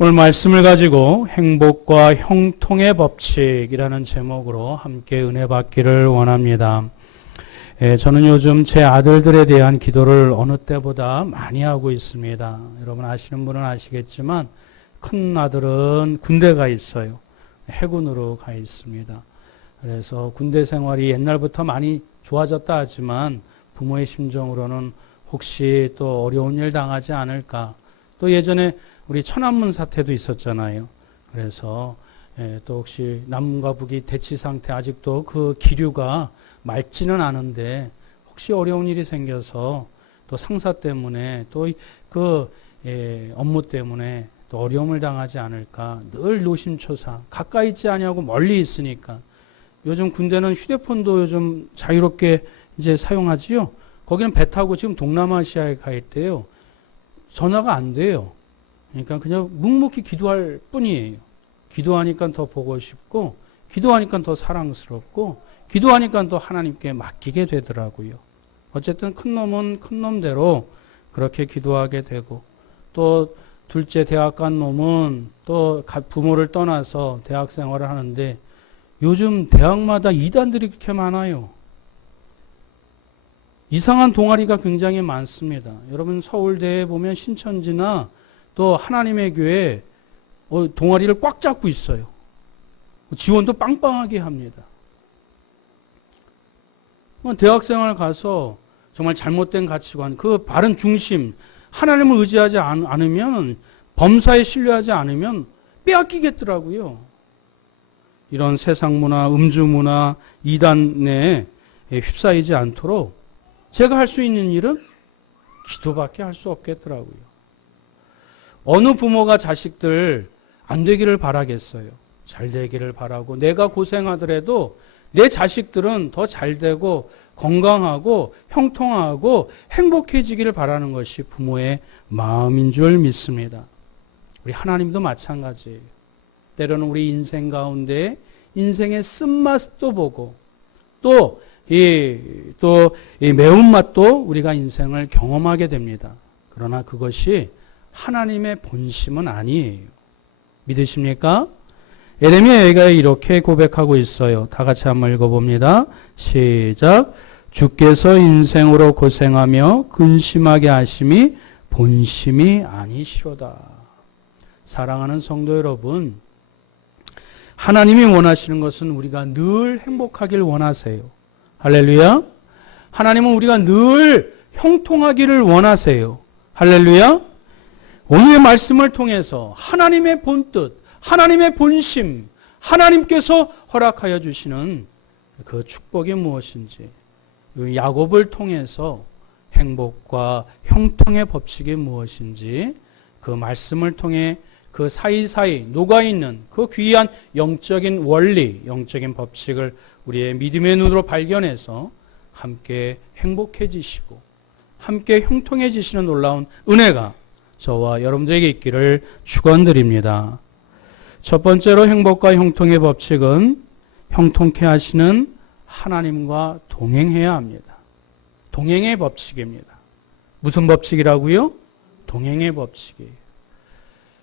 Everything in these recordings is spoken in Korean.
오늘 말씀을 가지고 행복과 형통의 법칙이라는 제목으로 함께 은혜 받기를 원합니다. 저는 요즘 제 아들들에 대한 기도를 어느 때보다 많이 하고 있습니다. 여러분 아시는 분은 아시겠지만 큰 아들은 군대 가 있어요. 해군으로 가 있습니다. 그래서 군대 생활이 옛날부터 많이 좋아졌다 하지만 부모의 심정으로는 혹시 또 어려운 일 당하지 않을까. 또 예전에 우리 천안문 사태도 있었잖아요. 그래서 또 혹시 남과 북이 대치 상태 아직도 그 기류가 맑지는 않은데 혹시 어려운 일이 생겨서 또 상사 때문에 또 그 업무 때문에 또 어려움을 당하지 않을까 늘 노심초사 가까이 있지 아니하고 멀리 있으니까 요즘 군대는 휴대폰도 요즘 자유롭게 이제 사용하지요. 거기는 배 타고 지금 동남아시아에 가 있대요. 전화가 안 돼요. 그러니까 그냥 묵묵히 기도할 뿐이에요. 기도하니까 더 보고 싶고 기도하니까 더 사랑스럽고 기도하니까 또 하나님께 맡기게 되더라고요. 어쨌든 큰 놈은 큰 놈대로 그렇게 기도하게 되고 또 둘째 대학 간 놈은 또 부모를 떠나서 대학 생활을 하는데 요즘 대학마다 이단들이 그렇게 많아요. 이상한 동아리가 굉장히 많습니다. 여러분 서울대에 보면 신천지나 또 하나님의 교회 동아리를 꽉 잡고 있어요. 지원도 빵빵하게 합니다. 대학생활 가서 정말 잘못된 가치관, 그 바른 중심, 하나님을 의지하지 않으면 범사에 신뢰하지 않으면 빼앗기겠더라고요. 이런 세상 문화, 음주 문화, 이단에 휩싸이지 않도록 제가 할 수 있는 일은 기도밖에 할 수 없겠더라고요. 어느 부모가 자식들 안 되기를 바라겠어요. 잘 되기를 바라고 내가 고생하더라도 내 자식들은 더 잘 되고 건강하고 형통하고 행복해지기를 바라는 것이 부모의 마음인 줄 믿습니다. 우리 하나님도 마찬가지예요. 때로는 우리 인생 가운데 인생의 쓴맛도 보고 또 이 매운맛도 우리가 인생을 경험하게 됩니다. 그러나 그것이 하나님의 본심은 아니에요. 믿으십니까? 예레미야가 이렇게 고백하고 있어요. 다 같이 한번 읽어봅니다. 시작. 주께서 인생으로 고생하며 근심하게 하심이 본심이 아니시로다. 사랑하는 성도 여러분, 하나님이 원하시는 것은 우리가 늘 행복하길 원하세요. 할렐루야. 하나님은 우리가 늘 형통하기를 원하세요. 할렐루야. 오늘의 말씀을 통해서 하나님의 본뜻, 하나님의 본심, 하나님께서 허락하여 주시는 그 축복이 무엇인지, 야곱을 통해서 행복과 형통의 법칙이 무엇인지 그 말씀을 통해 그 사이사이 녹아있는 그 귀한 영적인 원리, 영적인 법칙을 우리의 믿음의 눈으로 발견해서 함께 행복해지시고 함께 형통해지시는 놀라운 은혜가 저와 여러분들에게 있기를 축원드립니다. 첫 번째로 행복과 형통의 법칙은 형통케 하시는 하나님과 동행해야 합니다. 동행의 법칙입니다. 무슨 법칙이라고요? 동행의 법칙이에요.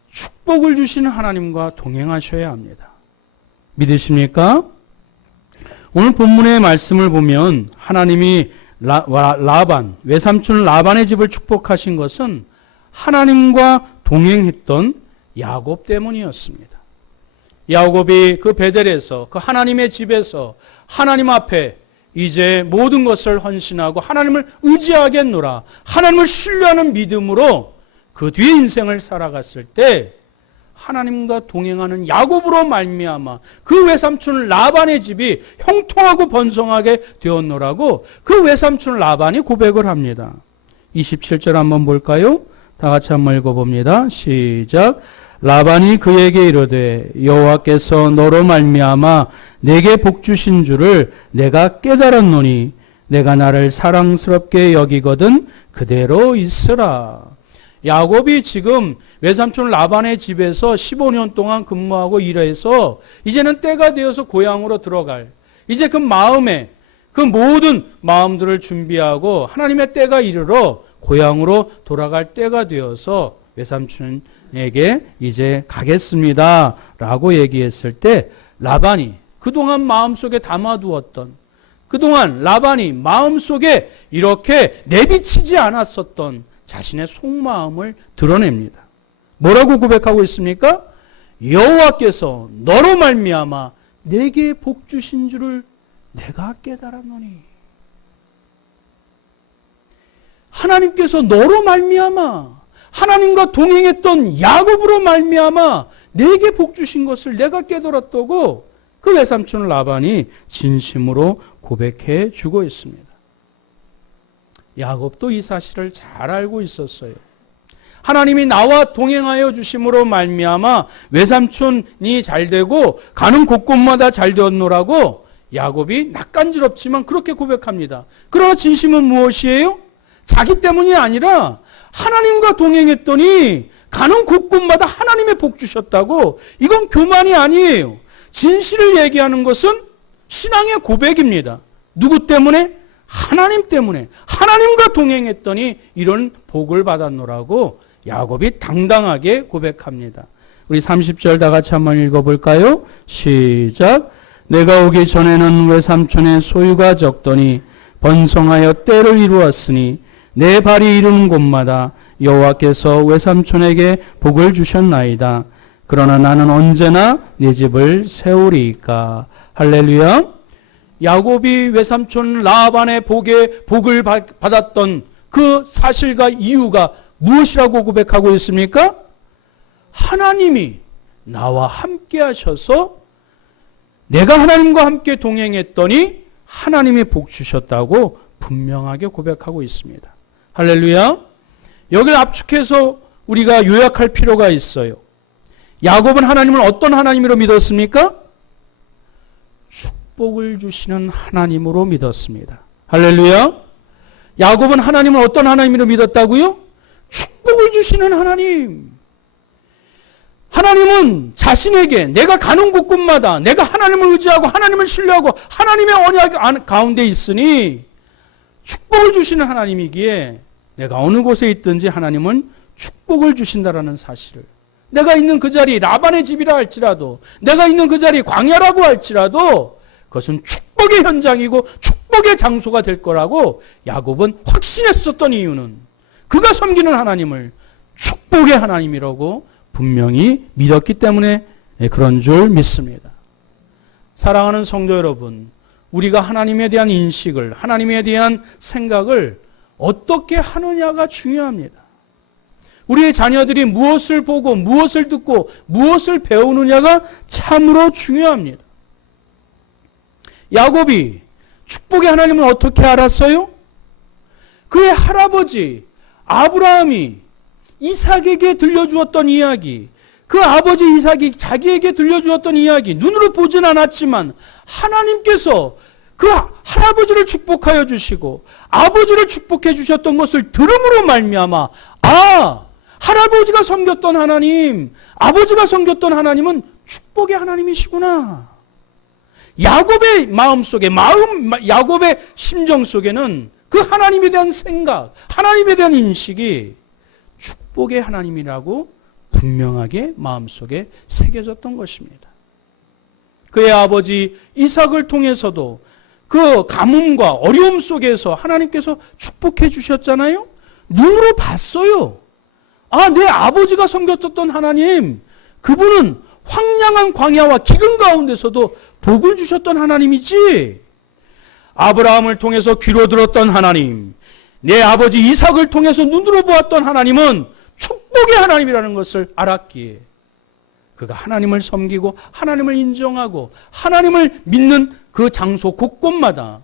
축복을 주시는 하나님과 동행하셔야 합니다. 믿으십니까? 오늘 본문의 말씀을 보면 하나님이 라반, 외삼촌 라반의 집을 축복하신 것은 하나님과 동행했던 야곱 때문이었습니다. 야곱이 그 베델에서 그 하나님의 집에서 하나님 앞에 이제 모든 것을 헌신하고 하나님을 의지하겠노라, 하나님을 신뢰하는 믿음으로 그 뒤에 인생을 살아갔을 때 하나님과 동행하는 야곱으로 말미암아 그 외삼촌 라반의 집이 형통하고 번성하게 되었노라고 그 외삼촌 라반이 고백을 합니다. 27절 한번 볼까요? 다 같이 한번 읽어봅니다. 시작. 라반이 그에게 이르되 여호와께서 너로 말미암아 내게 복 주신 줄을 내가 깨달았노니 내가 나를 사랑스럽게 여기거든 그대로 있으라. 야곱이 지금 외삼촌 라반의 집에서 15년 동안 근무하고 일해서 이제는 때가 되어서 고향으로 들어갈, 이제 그 마음에 그 모든 마음들을 준비하고 하나님의 때가 이르러 고향으로 돌아갈 때가 되어서 외삼촌 에게 이제 가겠습니다 라고 얘기했을 때 라반이 그동안 마음속에 담아두었던, 그동안 라반이 마음속에 이렇게 내비치지 않았었던 자신의 속마음을 드러냅니다. 뭐라고 고백하고 있습니까? 여호와께서 너로 말미암아 내게 복 주신 줄을 내가 깨달았노니. 하나님께서 너로 말미암아, 하나님과 동행했던 야곱으로 말미암아 내게 복 주신 것을 내가 깨달았다고 그 외삼촌 라반이 진심으로 고백해 주고 있습니다. 야곱도 이 사실을 잘 알고 있었어요. 하나님이 나와 동행하여 주심으로 말미암아 외삼촌이 잘되고 가는 곳곳마다 잘되었노라고 야곱이 낯간지럽지만 그렇게 고백합니다. 그러나 진심은 무엇이에요? 자기 때문이 아니라 하나님과 동행했더니 가는 곳곳마다 하나님의 복 주셨다고. 이건 교만이 아니에요. 진실을 얘기하는 것은 신앙의 고백입니다. 누구 때문에? 하나님 때문에. 하나님과 동행했더니 이런 복을 받았노라고 야곱이 당당하게 고백합니다. 우리 30절 다 같이 한번 읽어볼까요? 시작. 내가 오기 전에는 외삼촌의 소유가 적더니 번성하여 때를 이루었으니 내 발이 이루는 곳마다 여호와께서 외삼촌에게 복을 주셨나이다. 그러나 나는 언제나 네 집을 세우리이까. 할렐루야. 야곱이 외삼촌 라반의 복을 받았던 그 사실과 이유가 무엇이라고 고백하고 있습니까? 하나님이 나와 함께 하셔서 내가 하나님과 함께 동행했더니 하나님이 복 주셨다고 분명하게 고백하고 있습니다. 할렐루야. 여기를 압축해서 우리가 요약할 필요가 있어요. 야곱은 하나님을 어떤 하나님으로 믿었습니까? 축복을 주시는 하나님으로 믿었습니다. 할렐루야. 야곱은 하나님을 어떤 하나님으로 믿었다고요? 축복을 주시는 하나님. 하나님은 자신에게 내가 가는 곳곳마다 내가 하나님을 의지하고 하나님을 신뢰하고 하나님의 언약 가운데 있으니 축복을 주시는 하나님이기에 내가 어느 곳에 있든지 하나님은 축복을 주신다라는 사실을, 내가 있는 그 자리 라반의 집이라 할지라도, 내가 있는 그 자리 광야라고 할지라도 그것은 축복의 현장이고 축복의 장소가 될 거라고 야곱은 확신했었던 이유는 그가 섬기는 하나님을 축복의 하나님이라고 분명히 믿었기 때문에 그런 줄 믿습니다. 사랑하는 성도 여러분, 우리가 하나님에 대한 인식을, 하나님에 대한 생각을 어떻게 하느냐가 중요합니다. 우리의 자녀들이 무엇을 보고 무엇을 듣고 무엇을 배우느냐가 참으로 중요합니다. 야곱이 축복의 하나님을 어떻게 알았어요? 그의 할아버지 아브라함이 이삭에게 들려주었던 이야기, 그 아버지 이삭이 자기에게 들려주었던 이야기, 눈으로 보진 않았지만 하나님께서 그 할아버지를 축복하여 주시고 아버지를 축복해 주셨던 것을 들음으로 말미암아, 아, 할아버지가 섬겼던 하나님, 아버지가 섬겼던 하나님은 축복의 하나님이시구나. 야곱의 마음속에, 야곱의 심정 속에는 그 하나님에 대한 생각, 하나님에 대한 인식이 축복의 하나님이라고 분명하게 마음속에 새겨졌던 것입니다. 그의 아버지 이삭을 통해서도 그 가뭄과 어려움 속에서 하나님께서 축복해 주셨잖아요. 눈으로 봤어요. 아, 내 아버지가 섬겼던 하나님, 그분은 황량한 광야와 기근 가운데서도 복을 주셨던 하나님이지. 아브라함을 통해서 귀로 들었던 하나님, 내 아버지 이삭을 통해서 눈으로 보았던 하나님은 축복의 하나님이라는 것을 알았기에 그가 하나님을 섬기고 하나님을 인정하고 하나님을 믿는 그 장소 곳곳마다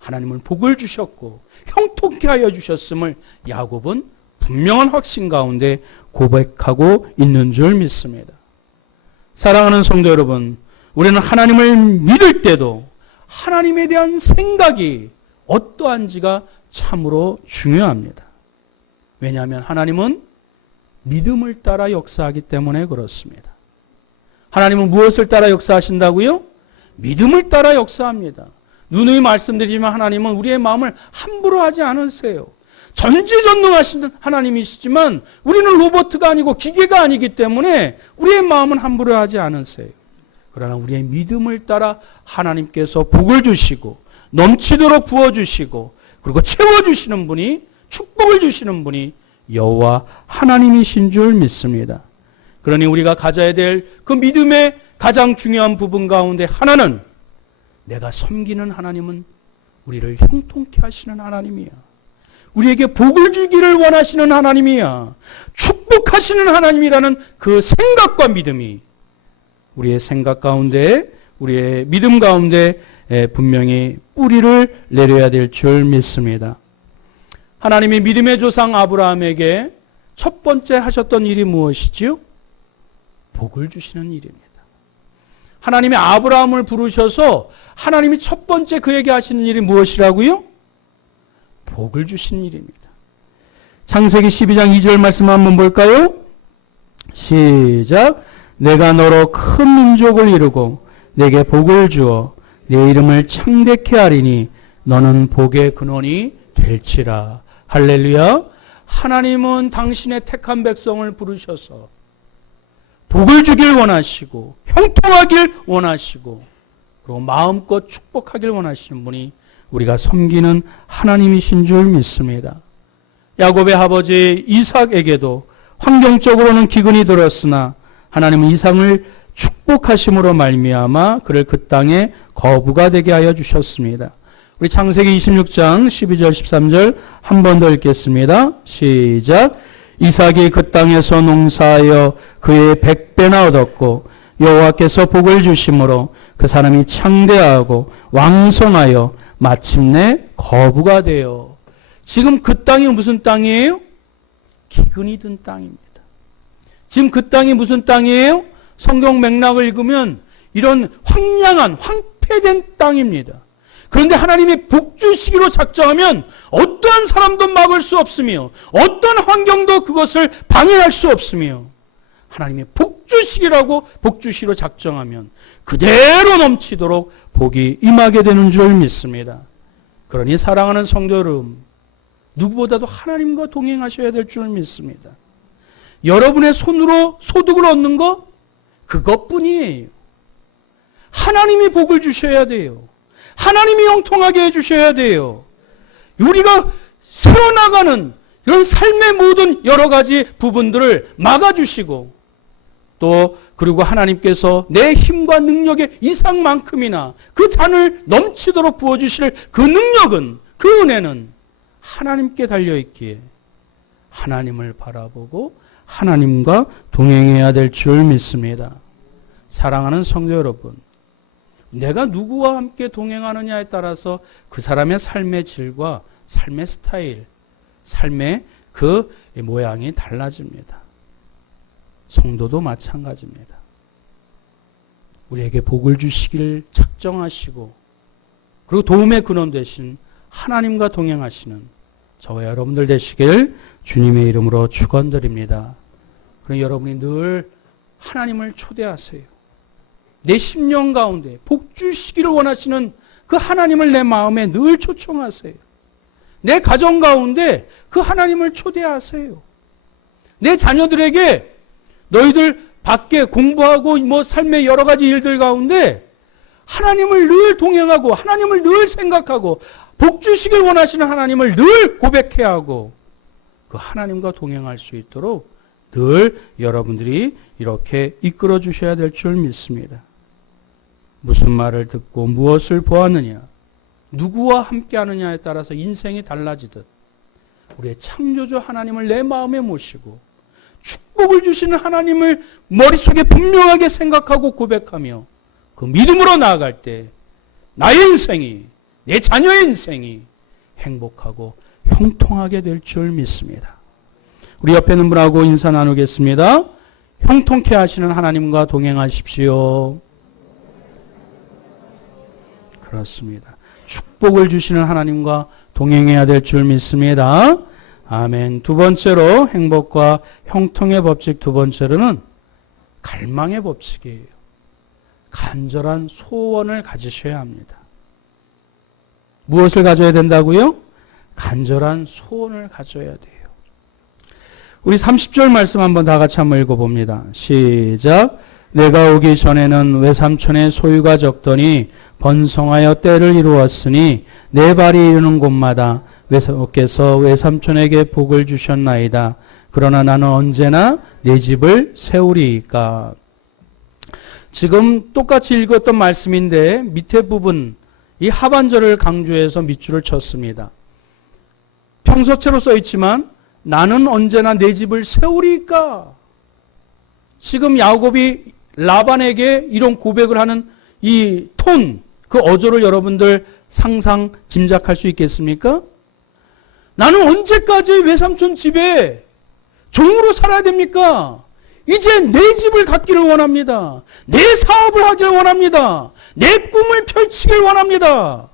하나님은 복을 주셨고 형통케 하여 주셨음을 야곱은 분명한 확신 가운데 고백하고 있는 줄 믿습니다. 사랑하는 성도 여러분, 우리는 하나님을 믿을 때도 하나님에 대한 생각이 어떠한지가 참으로 중요합니다. 왜냐하면 하나님은 믿음을 따라 역사하기 때문에 그렇습니다. 하나님은 무엇을 따라 역사하신다고요? 믿음을 따라 역사합니다. 누누이 말씀드리지만 하나님은 우리의 마음을 함부로 하지 않으세요. 전지전능하신 하나님이시지만 우리는 로봇가 아니고 기계가 아니기 때문에 우리의 마음은 함부로 하지 않으세요. 그러나 우리의 믿음을 따라 하나님께서 복을 주시고 넘치도록 부어주시고 그리고 채워주시는 분이, 축복을 주시는 분이 여호와 하나님이신 줄 믿습니다. 그러니 우리가 가져야 될 그 믿음의 가장 중요한 부분 가운데 하나는, 내가 섬기는 하나님은 우리를 형통케 하시는 하나님이야. 우리에게 복을 주기를 원하시는 하나님이야. 축복하시는 하나님이라는 그 생각과 믿음이 우리의 생각 가운데, 우리의 믿음 가운데 분명히 뿌리를 내려야 될 줄 믿습니다. 하나님이 믿음의 조상 아브라함에게 첫 번째 하셨던 일이 무엇이지요? 복을 주시는 일입니다. 하나님이 아브라함을 부르셔서 하나님이 첫 번째 그에게 하시는 일이 무엇이라고요? 복을 주시는 일입니다. 창세기 12장 2절 말씀 한번 볼까요? 시작. 내가 너로 큰 민족을 이루고 내게 복을 주어 내 이름을 창대케 하리니 너는 복의 근원이 될지라. 할렐루야. 하나님은 당신의 택한 백성을 부르셔서 복을 주길 원하시고 형통하길 원하시고 그리고 마음껏 축복하길 원하시는 분이 우리가 섬기는 하나님이신 줄 믿습니다. 야곱의 아버지 이삭에게도 환경적으로는 기근이 들었으나 하나님은 이삭을 축복하심으로 말미암아 그를 그 땅에 거부가 되게 하여 주셨습니다. 우리 창세기 26장 12절 13절 한 번 더 읽겠습니다. 시작. 이삭이 그 땅에서 농사하여 그의 100배나 얻었고 여호와께서 복을 주심으로 그 사람이 창대하고 왕성하여 마침내 거부가 되어. 지금 그 땅이 무슨 땅이에요? 기근이 든 땅입니다. 지금 그 땅이 무슨 땅이에요? 성경 맥락을 읽으면 이런 황량한 황폐된 땅입니다. 그런데 하나님이 복 주시기로 작정하면 어떠한 사람도 막을 수 없으며 어떤 환경도 그것을 방해할 수 없으며 하나님이 복 주시기라고 복 주시기로 작정하면 그대로 넘치도록 복이 임하게 되는 줄 믿습니다. 그러니 사랑하는 성도 여러분, 누구보다도 하나님과 동행하셔야 될 줄 믿습니다. 여러분의 손으로 소득을 얻는 거 그것뿐이에요. 하나님이 복을 주셔야 돼요. 하나님이 형통하게 해주셔야 돼요. 우리가 세워나가는 이런 삶의 모든 여러 가지 부분들을 막아주시고 또 그리고 하나님께서 내 힘과 능력의 이상만큼이나 그 잔을 넘치도록 부어주실 그 능력은, 그 은혜는 하나님께 달려있기에 하나님을 바라보고 하나님과 동행해야 될 줄 믿습니다. 사랑하는 성도 여러분, 내가 누구와 함께 동행하느냐에 따라서 그 사람의 삶의 질과 삶의 스타일, 삶의 그 모양이 달라집니다. 성도도 마찬가지입니다. 우리에게 복을 주시기를 작정하시고 그리고 도움의 근원 되신 하나님과 동행하시는 저와 여러분들 되시길 주님의 이름으로 축원드립니다. 그럼 여러분이 늘 하나님을 초대하세요. 내 심령 가운데 복 주시기를 원하시는 그 하나님을 내 마음에 늘 초청하세요. 내 가정 가운데 그 하나님을 초대하세요. 내 자녀들에게 너희들 밖에 공부하고 삶의 여러 가지 일들 가운데 하나님을 늘 동행하고 하나님을 늘 생각하고 복 주시길 원하시는 하나님을 늘 고백해야 하고 그 하나님과 동행할 수 있도록 늘 여러분들이 이렇게 이끌어 주셔야 될 줄 믿습니다. 무슨 말을 듣고 무엇을 보았느냐, 누구와 함께 하느냐에 따라서 인생이 달라지듯 우리의 창조주 하나님을 내 마음에 모시고 축복을 주시는 하나님을 머릿속에 분명하게 생각하고 고백하며 그 믿음으로 나아갈 때 나의 인생이, 내 자녀의 인생이 행복하고 형통하게 될 줄 믿습니다. 우리 옆에 있는 분하고 인사 나누겠습니다. 형통케 하시는 하나님과 동행하십시오. 그렇습니다. 축복을 주시는 하나님과 동행해야 될 줄 믿습니다. 아멘. 두 번째로 행복과 형통의 법칙, 두 번째로는 갈망의 법칙이에요. 간절한 소원을 가지셔야 합니다. 무엇을 가져야 된다고요? 간절한 소원을 가져야 돼요. 우리 30절 말씀 한번 다 같이 한번 읽어봅니다. 시작. 내가 오기 전에는 외삼촌의 소유가 적더니 번성하여 때를 이루었으니 내 발이 이르는 곳마다 외삼께서 외삼촌에게 복을 주셨나이다. 그러나 나는 언제나 내 집을 세우리이까. 지금 똑같이 읽었던 말씀인데 밑에 부분 이 하반절을 강조해서 밑줄을 쳤습니다. 평서체로 써 있지만 나는 언제나 내 집을 세우리이까. 지금 야곱이 라반에게 이런 고백을 하는 이 톤, 그 어조를 여러분들 상상, 짐작할 수 있겠습니까? 나는 언제까지 외삼촌 집에 종으로 살아야 됩니까? 이제 내 집을 갖기를 원합니다. 내 사업을 하기를 원합니다. 내 꿈을 펼치길 원합니다.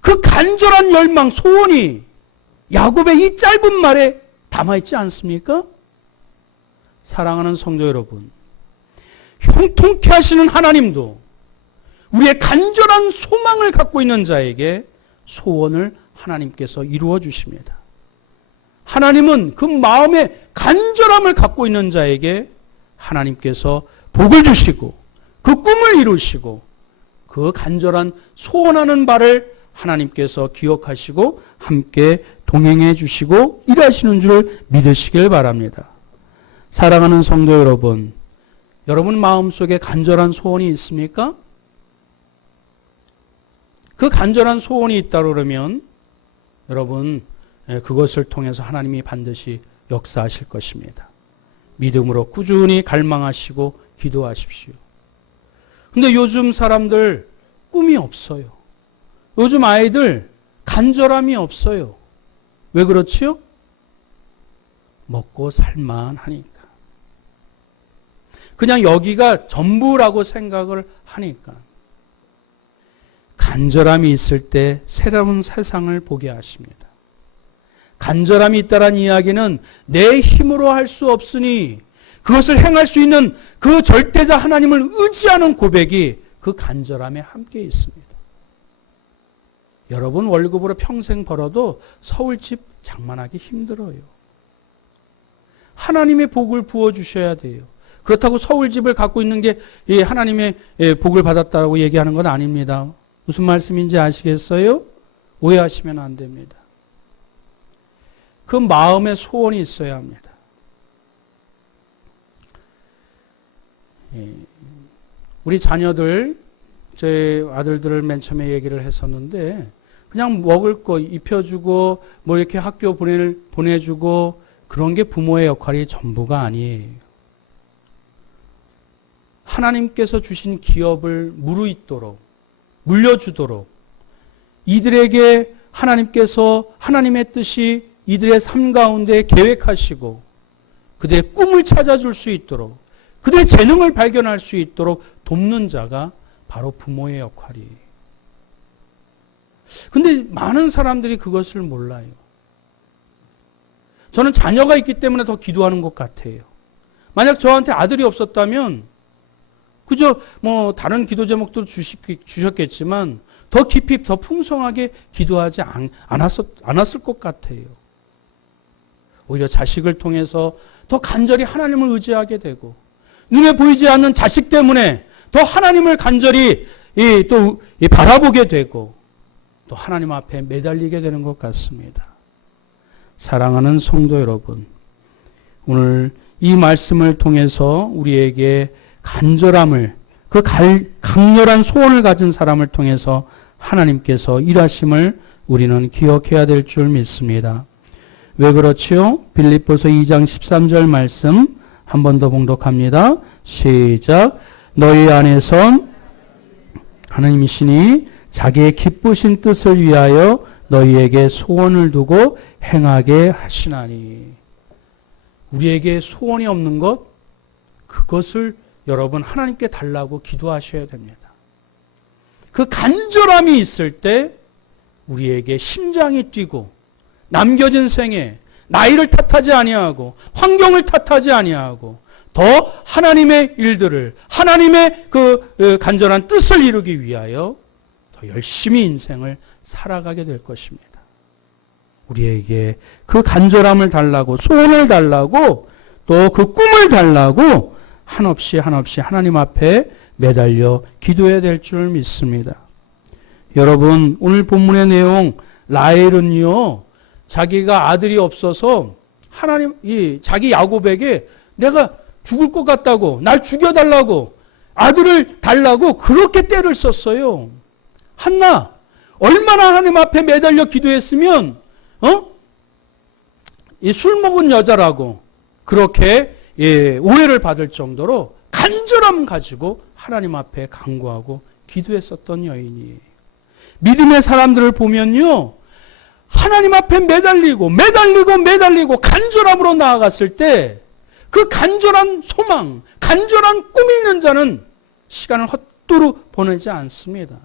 그 간절한 열망, 소원이 야곱의 이 짧은 말에 담아있지 않습니까? 사랑하는 성도 여러분, 형통케 하시는 하나님도 우리의 간절한 소망을 갖고 있는 자에게 소원을 하나님께서 이루어 주십니다. 하나님은 그 마음의 간절함을 갖고 있는 자에게 하나님께서 복을 주시고 그 꿈을 이루시고 그 간절한 소원하는 바를 하나님께서 기억하시고 함께 동행해 주시고 일하시는 줄 믿으시길 바랍니다. 사랑하는 성도 여러분, 여러분 마음속에 간절한 소원이 있습니까? 그 간절한 소원이 있다 그러면 여러분 그것을 통해서 하나님이 반드시 역사하실 것입니다. 믿음으로 꾸준히 갈망하시고 기도하십시오. 근데 요즘 사람들 꿈이 없어요. 요즘 아이들 간절함이 없어요. 왜 그렇지요? 먹고 살만 하니까. 그냥 여기가 전부라고 생각을 하니까. 간절함이 있을 때 새로운 세상을 보게 하십니다. 간절함이 있다란 이야기는 내 힘으로 할 수 없으니 그것을 행할 수 있는 그 절대자 하나님을 의지하는 고백이 그 간절함에 함께 있습니다. 여러분 월급으로 평생 벌어도 서울집 장만하기 힘들어요. 하나님의 복을 부어주셔야 돼요. 그렇다고 서울집을 갖고 있는 게 하나님의 복을 받았다고 얘기하는 건 아닙니다. 무슨 말씀인지 아시겠어요? 오해하시면 안 됩니다. 그 마음의 소원이 있어야 합니다. 우리 자녀들, 제 아들들을 맨 처음에 얘기를 했었는데 그냥 먹을 거 입혀주고 뭐 이렇게 학교 보내주고 그런 게 부모의 역할이 전부가 아니에요. 하나님께서 주신 기업을 무르익도록 물려주도록 이들에게 하나님께서 하나님의 뜻이 이들의 삶 가운데 계획하시고 그들의 꿈을 찾아줄 수 있도록 그들의 재능을 발견할 수 있도록 돕는 자가 바로 부모의 역할이에요. 근데 많은 사람들이 그것을 몰라요. 저는 자녀가 있기 때문에 더 기도하는 것 같아요. 만약 저한테 아들이 없었다면 그저 뭐 다른 기도 제목도 주셨겠지만 더 깊이 더 풍성하게 기도하지 않았을 것 같아요. 오히려 자식을 통해서 더 간절히 하나님을 의지하게 되고 눈에 보이지 않는 자식 때문에 더 하나님을 간절히 또 바라보게 되고 또 하나님 앞에 매달리게 되는 것 같습니다. 사랑하는 성도 여러분, 오늘 이 말씀을 통해서 우리에게 간절함을 그 강렬한 소원을 가진 사람을 통해서 하나님께서 일하심을 우리는 기억해야 될 줄 믿습니다. 왜 그렇지요? 빌립보서 2장 13절 말씀 한 번 더 봉독합니다. 시작. 너희 안에선 하나님이시니 자기의 기쁘신 뜻을 위하여 너희에게 소원을 두고 행하게 하시나니. 우리에게 소원이 없는 것, 그것을 여러분 하나님께 달라고 기도하셔야 됩니다. 그 간절함이 있을 때 우리에게 심장이 뛰고 남겨진 생에 나이를 탓하지 아니하고 환경을 탓하지 아니하고 더 하나님의 일들을 하나님의 그 간절한 뜻을 이루기 위하여 더 열심히 인생을 살아가게 될 것입니다. 우리에게 그 간절함을 달라고, 소원을 달라고, 또 그 꿈을 달라고 한없이 하나님 앞에 매달려 기도해야 될 줄 믿습니다. 여러분, 오늘 본문의 내용, 라헬은요, 자기가 아들이 없어서 자기 야곱에게 내가 죽을 것 같다고, 날 죽여달라고, 아들을 달라고 그렇게 떼를 썼어요. 한나, 얼마나 하나님 앞에 매달려 기도했으면, 이 술 먹은 여자라고 그렇게 오해를 받을 정도로 간절함 가지고 하나님 앞에 간구하고 기도했었던 여인이에요. 믿음의 사람들을 보면요, 하나님 앞에 매달리고 간절함으로 나아갔을 때 그 간절한 소망, 간절한 꿈이 있는 자는 시간을 헛되이 보내지 않습니다.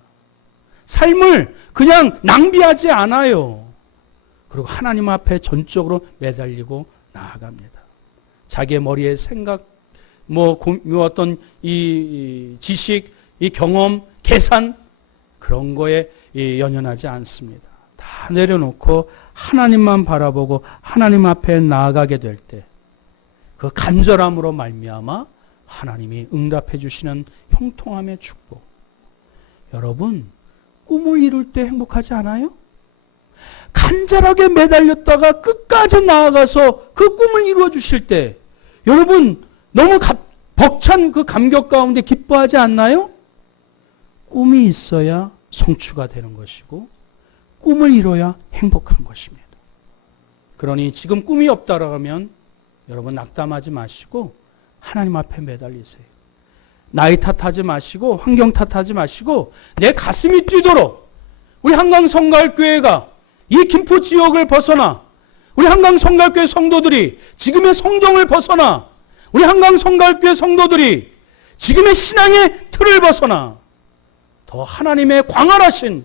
삶을 그냥 낭비하지 않아요. 그리고 하나님 앞에 전적으로 매달리고 나아갑니다. 자기의 머리에 생각, 어떤 이 지식, 이 경험, 계산, 그런 거에 연연하지 않습니다. 다 내려놓고 하나님만 바라보고 하나님 앞에 나아가게 될 때 그 간절함으로 말미암아 하나님이 응답해 주시는 형통함의 축복. 여러분, 꿈을 이룰 때 행복하지 않아요? 간절하게 매달렸다가 끝까지 나아가서 그 꿈을 이루어 주실 때 여러분 너무 벅찬 그 감격 가운데 기뻐하지 않나요? 꿈이 있어야 성취가 되는 것이고 꿈을 이뤄야 행복한 것입니다. 그러니 지금 꿈이 없다라고 하면 여러분 낙담하지 마시고 하나님 앞에 매달리세요. 나이 탓하지 마시고 환경 탓하지 마시고 내 가슴이 뛰도록 우리 한강성갈교회가 이 김포 지역을 벗어나 우리 한강성갈교회 성도들이 지금의 성정을 벗어나 우리 한강성갈교회 성도들이 지금의 신앙의 틀을 벗어나 더 하나님의 광활하신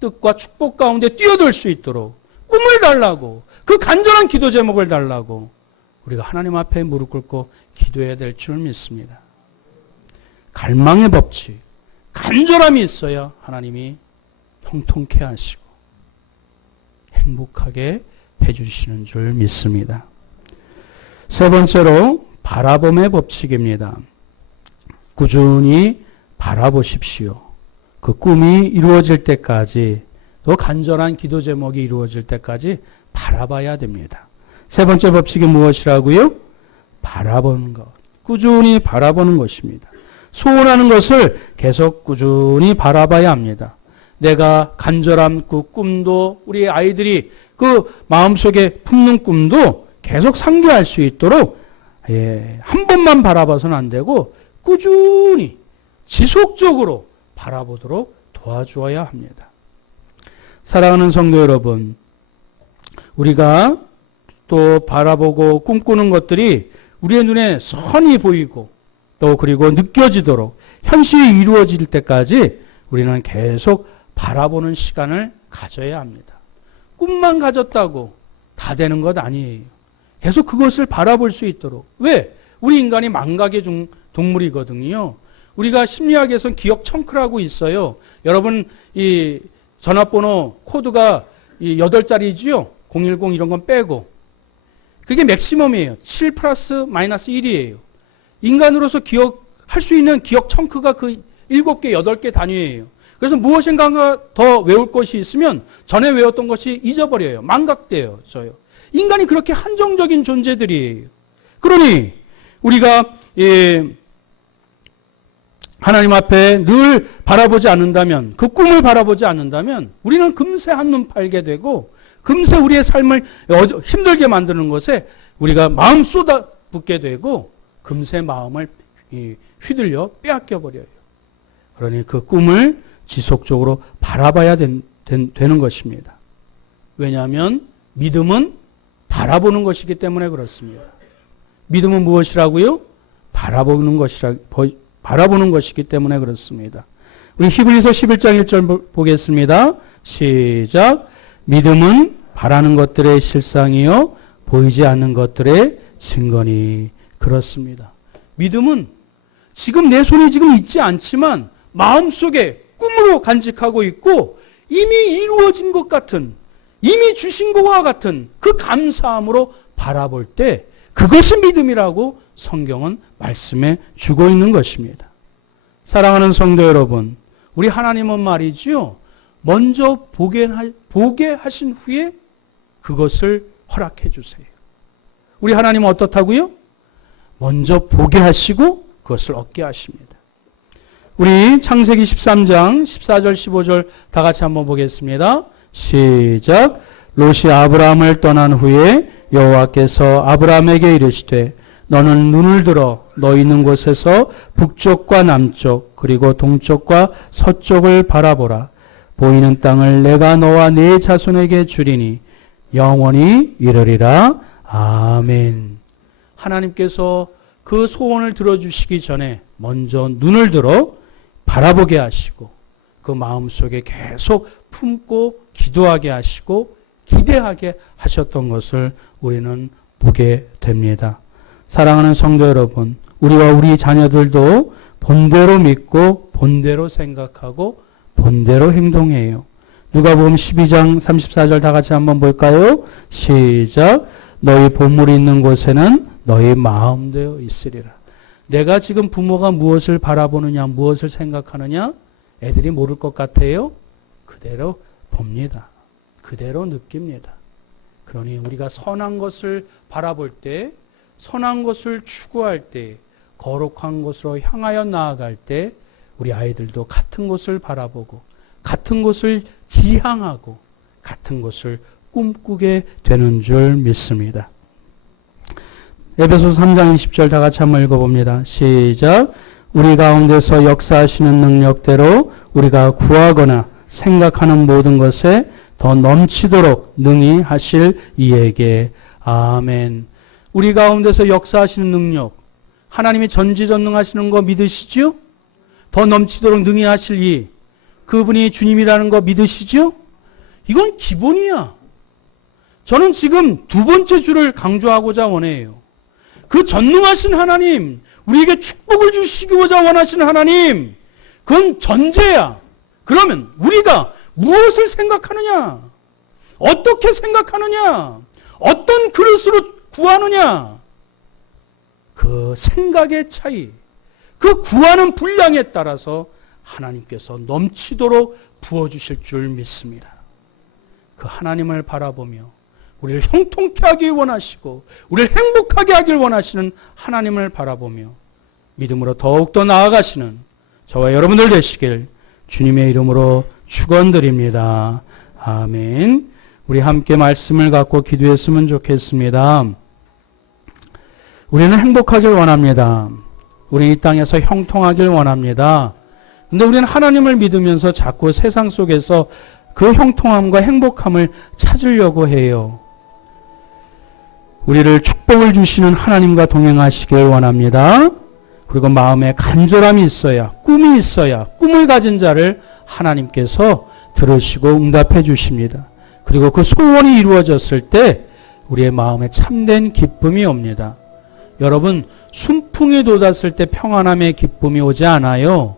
뜻과 축복 가운데 뛰어들 수 있도록 꿈을 달라고 그 간절한 기도 제목을 달라고 우리가 하나님 앞에 무릎 꿇고 기도해야 될 줄 믿습니다. 갈망의 법칙, 간절함이 있어야 하나님이 형통케 하시고 행복하게 해주시는 줄 믿습니다. 세 번째로 바라봄의 법칙입니다. 꾸준히 바라보십시오. 그 꿈이 이루어질 때까지 또 간절한 기도 제목이 이루어질 때까지 바라봐야 됩니다. 세 번째 법칙이 무엇이라고요? 바라보는 것. 꾸준히 바라보는 것입니다. 소원하는 것을 계속 꾸준히 바라봐야 합니다. 내가 간절한 그 꿈도 우리 아이들이 그 마음속에 품는 꿈도 계속 상기할 수 있도록 한 번만 바라봐서는 안 되고 꾸준히 지속적으로 바라보도록 도와주어야 합니다. 사랑하는 성도 여러분, 우리가 또 바라보고 꿈꾸는 것들이 우리의 눈에 선히 보이고 또 그리고 느껴지도록 현실이 이루어질 때까지 우리는 계속 바라보는 시간을 가져야 합니다. 꿈만 가졌다고 다 되는 것 아니에요. 계속 그것을 바라볼 수 있도록. 왜? 우리 인간이 망각의 동물이거든요. 우리가 심리학에서는 기억 청크라고 있어요. 여러분 이 전화번호 코드가 8자리지요. 010 이런 건 빼고. 그게 맥시멈이에요. 7 플러스 마이너스 1이에요. 인간으로서 기억할 수 있는 기억 청크가 그 7개, 8개 단위예요. 그래서 무엇인가 더 외울 것이 있으면 전에 외웠던 것이 잊어버려요. 망각돼요. 인간이 그렇게 한정적인 존재들이에요. 그러니 우리가 하나님 앞에 늘 바라보지 않는다면, 그 꿈을 바라보지 않는다면 우리는 금세 한눈 팔게 되고 금세 우리의 삶을 힘들게 만드는 것에 우리가 마음 쏟아붓게 되고 금세 마음을 휘둘려 빼앗겨 버려요. 그러니 그 꿈을 지속적으로 바라봐야 되는 것입니다. 왜냐하면 믿음은 바라보는 것이기 때문에 그렇습니다. 믿음은 무엇이라고요? 바라보는 것이기 때문에 그렇습니다. 우리 히브리서 11장 1절 보겠습니다. 시작. 믿음은 바라는 것들의 실상이요 보이지 않는 것들의 증거니. 그렇습니다. 믿음은 지금 내 손에 지금 있지 않지만 마음속에 꿈으로 간직하고 있고 이미 이루어진 것 같은 이미 주신 것과 같은 그 감사함으로 바라볼 때 그것이 믿음이라고 성경은 말씀해 주고 있는 것입니다. 사랑하는 성도 여러분, 우리 하나님은 말이지요, 먼저 보게 하신 후에 그것을 허락해 주세요. 우리 하나님은 어떻다고요? 먼저 보게 하시고 그것을 얻게 하십니다. 우리 창세기 13장 14절 15절 다 같이 한번 보겠습니다. 시작. 롯이 아브라함을 떠난 후에 여호와께서 아브라함에게 이르시되 너는 눈을 들어 너 있는 곳에서 북쪽과 남쪽 그리고 동쪽과 서쪽을 바라보라. 보이는 땅을 내가 너와 네 자손에게 주리니 영원히 이르리라. 아멘. 하나님께서 그 소원을 들어주시기 전에 먼저 눈을 들어 바라보게 하시고 그 마음속에 계속 품고 기도하게 하시고 기대하게 하셨던 것을 우리는 보게 됩니다. 사랑하는 성도 여러분, 우리와 우리 자녀들도 본대로 믿고 본대로 생각하고 본대로 행동해요. 누가복음 12장 34절 다 같이 한번 볼까요? 시작. 너희 보물이 있는 곳에는 너희 마음되어 있으리라. 내가 지금 부모가 무엇을 바라보느냐, 무엇을 생각하느냐, 애들이 모를 것 같아요? 그대로 봅니다. 그대로 느낍니다. 그러니 우리가 선한 것을 바라볼 때, 선한 것을 추구할 때, 거룩한 것으로 향하여 나아갈 때 우리 아이들도 같은 것을 바라보고 같은 것을 지향하고 같은 것을 꿈꾸게 되는 줄 믿습니다. 에베소서 3장 20절 다 같이 한번 읽어봅니다. 시작. 우리 가운데서 역사하시는 능력대로 우리가 구하거나 생각하는 모든 것에 더 넘치도록 능히 하실 이에게. 아멘. 우리 가운데서 역사하시는 능력, 하나님이 전지전능하시는 거 믿으시죠? 더 넘치도록 능히 하실 이, 그분이 주님이라는 거 믿으시죠? 이건 기본이야. 저는 지금 두 번째 줄을 강조하고자 원해요. 그 전능하신 하나님, 우리에게 축복을 주시고자 원하시는 하나님, 그건 전제야. 그러면 우리가 무엇을 생각하느냐? 어떻게 생각하느냐? 어떤 그릇으로 구하느냐? 그 생각의 차이, 그 구하는 분량에 따라서 하나님께서 넘치도록 부어주실 줄 믿습니다. 그 하나님을 바라보며 우리를 형통케 하길 원하시고 우리를 행복하게 하길 원하시는 하나님을 바라보며 믿음으로 더욱더 나아가시는 저와 여러분들 되시길 주님의 이름으로 축원드립니다. 아멘. 우리 함께 말씀을 갖고 기도했으면 좋겠습니다. 우리는 행복하길 원합니다. 우리는 이 땅에서 형통하길 원합니다. 근데 우리는 하나님을 믿으면서 자꾸 세상 속에서 그 형통함과 행복함을 찾으려고 해요. 우리를 축복을 주시는 하나님과 동행하시길 원합니다. 그리고 마음에 간절함이 있어야, 꿈이 있어야 꿈을 가진 자를 하나님께서 들으시고 응답해 주십니다. 그리고 그 소원이 이루어졌을 때 우리의 마음에 참된 기쁨이 옵니다. 여러분, 순풍이 돋았을 때 평안함의 기쁨이 오지 않아요.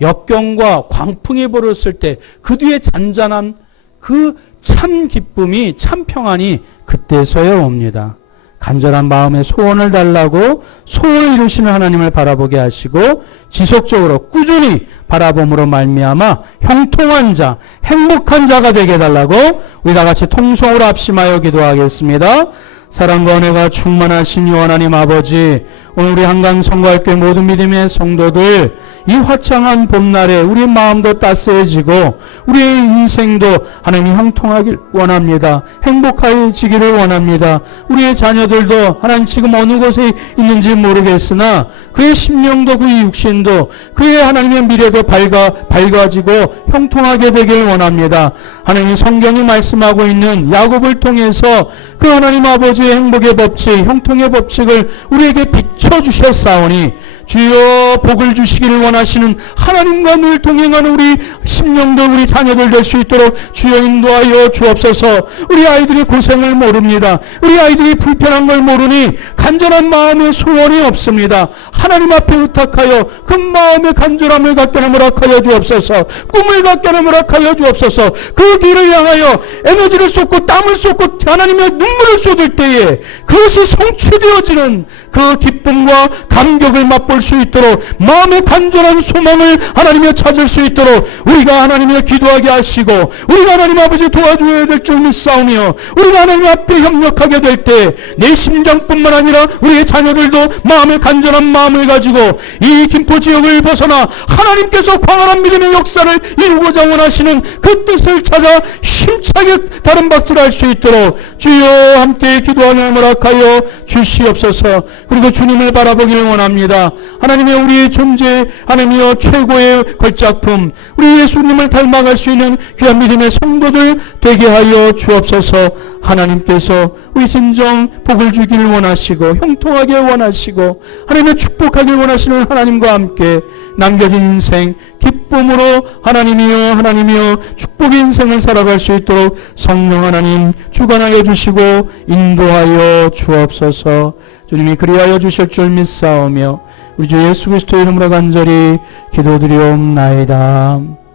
역경과 광풍이 벌었을 때 그 뒤에 잔잔한 그 참 기쁨이, 참 평안이 그때서야 옵니다. 간절한 마음에 소원을 달라고 소원을 이루시는 하나님을 바라보게 하시고 지속적으로 꾸준히 바라봄으로 말미암아 형통한 자, 행복한 자가 되게 해달라고 우리 다 같이 통성으로 합심하여 기도하겠습니다. 사랑과 은혜가 충만하신 하나님 아버지, 오늘 우리 한강성과학교회 모든 믿음의 성도들 이 화창한 봄날에 우리 마음도 따스해지고 우리의 인생도 하나님이 형통하길 원합니다. 행복해지기를 원합니다. 우리의 자녀들도 하나님 지금 어느 곳에 있는지 모르겠으나 그의 심령도 그의 육신도 그의 하나님의 미래도 밝아지고 형통하게 되길 원합니다. 하나님 성경이 말씀하고 있는 야곱을 통해서 그 하나님 아버지의 행복의 법칙, 형통의 법칙을 우리에게 비춰주셨사오니 주여 복을 주시기를 원하시는 하나님과 늘 동행하는 우리 심령들 우리 자녀들 될 수 있도록 주여 인도하여 주옵소서. 우리 아이들이 고생을 모릅니다. 우리 아이들이 불편한 걸 모르니 간절한 마음의 소원이 없습니다. 하나님 앞에 의탁하여 그 마음의 간절함을 갖게 허락하여 주옵소서. 꿈을 갖게 허락하여 주옵소서. 그 길을 향하여 에너지를 쏟고 땀을 쏟고 하나님의 눈물을 쏟을 때에 그것이 성취되어지는 그 기쁨과 감격을 맛볼 수 있도록 마음의 간절한 소망을 하나님의 찾을 수 있도록 우리가 하나님의 기도하게 하시고 우리가 하나님 아버지 도와줘야 될 줄 믿사오며 우리가 하나님 앞에 협력하게 될 때 내 심장뿐만 아니라 우리의 자녀들도 마음의 간절한 마음을 가지고 이 김포 지역을 벗어나 하나님께서 광활한 믿음의 역사를 이루고자 원하시는 그 뜻을 찾아 힘차게 다른 박질할 수 있도록 주여 함께 기도하며 허락하여 주시옵소서. 그리고 주님을 바라보기를 원합니다. 하나님의 우리의 존재 하나님이여 최고의 걸작품 우리 예수님을 닮아갈 수 있는 귀한 믿음의 성도들 되게 하여 주옵소서. 하나님께서 우리 진정 복을 주기를 원하시고 형통하게 원하시고 하나님의 축복하길 원하시는 하나님과 함께 남겨진 인생 기쁨으로 하나님이여 축복의 인생을 살아갈 수 있도록 성령 하나님 주관하여 주시고 인도하여 주옵소서. 주님이 그리하여 주실 줄 믿사오며 우리 주 예수 그리스도의 이름으로 간절히 기도드리옵나이다.